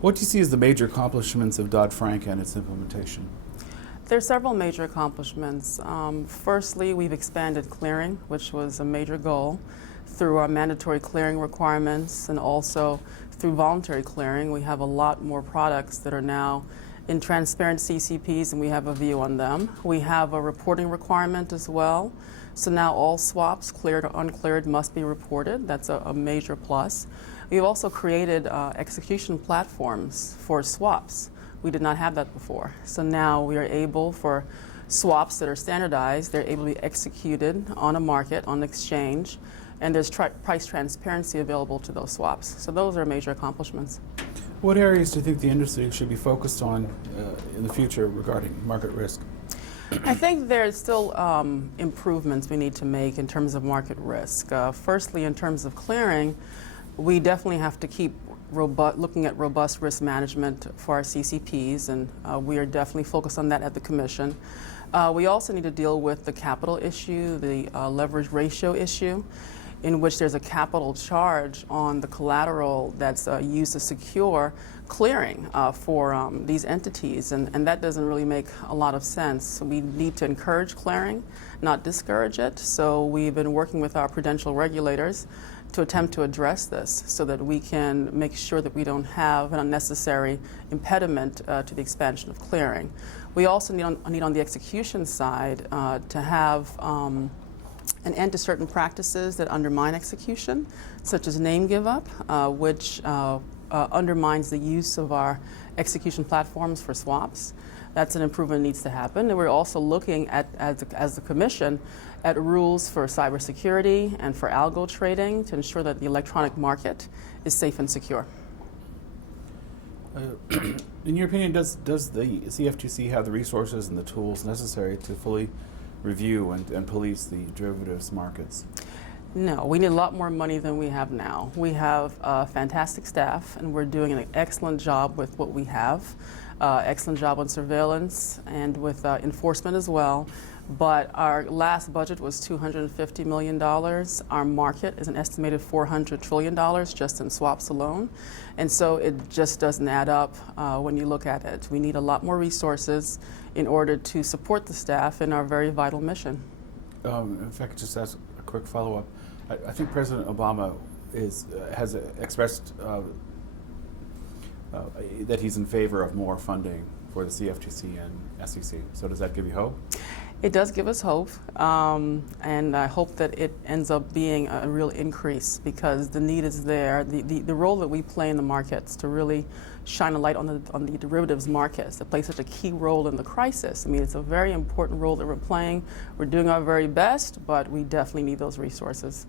What do you see as the major accomplishments of Dodd-Frank and its implementation? There are several major accomplishments. Firstly, we've expanded clearing, which was a major goal, through our mandatory clearing requirements and also through voluntary clearing. We have a lot more products that are now in transparent CCPs, and we have a view on them. We have a reporting requirement as well. So now all swaps, cleared or uncleared, must be reported. That's a major plus. We've also created execution platforms for swaps. We did not have that before. So now we are able, for swaps that are standardized, they're able to be executed on a market, on an exchange, and there's price transparency available to those swaps. So those are major accomplishments. What areas do you think the industry should be focused on in the future regarding market risk? I think there's still improvements we need to make in terms of market risk. Firstly, in terms of clearing, we definitely have to keep looking at robust risk management for our CCPs, and we are definitely focused on that at the Commission. We also need to deal with the capital issue, the leverage ratio issue, in which there's a capital charge on the collateral that's used to secure clearing for these entities, and that doesn't really make a lot of sense. We need to encourage clearing, not discourage it. So we've been working with our prudential regulators to attempt to address this so that we can make sure that we don't have an unnecessary impediment to the expansion of clearing. We also need on the execution side to have an end to certain practices that undermine execution, such as name give up, which undermines the use of our execution platforms for swaps. That's an improvement that needs to happen. And we're also looking at, as the Commission, at rules for cybersecurity and for algo trading to ensure that the electronic market is safe and secure. In your opinion, does the CFTC have the resources and the tools necessary to fully review and police the derivatives markets? No, we need a lot more money than we have now. We have fantastic staff, and we're doing an excellent job with what we have. Excellent job on surveillance and with enforcement as well. But our last budget was $250 million. Our market is an estimated $400 trillion just in swaps alone. And so it just doesn't add up when you look at it. We need a lot more resources in order to support the staff in our very vital mission. If I could just ask a quick follow-up. I think President Obama has expressed that he's in favor of more funding for the CFTC and SEC. So does that give you hope? It does give us hope, and I hope that it ends up being a real increase because the need is there. The role that we play in the markets to really shine a light on the derivatives markets that play such a key role in the crisis. I mean, it's a very important role that we're playing. We're doing our very best, but we definitely need those resources.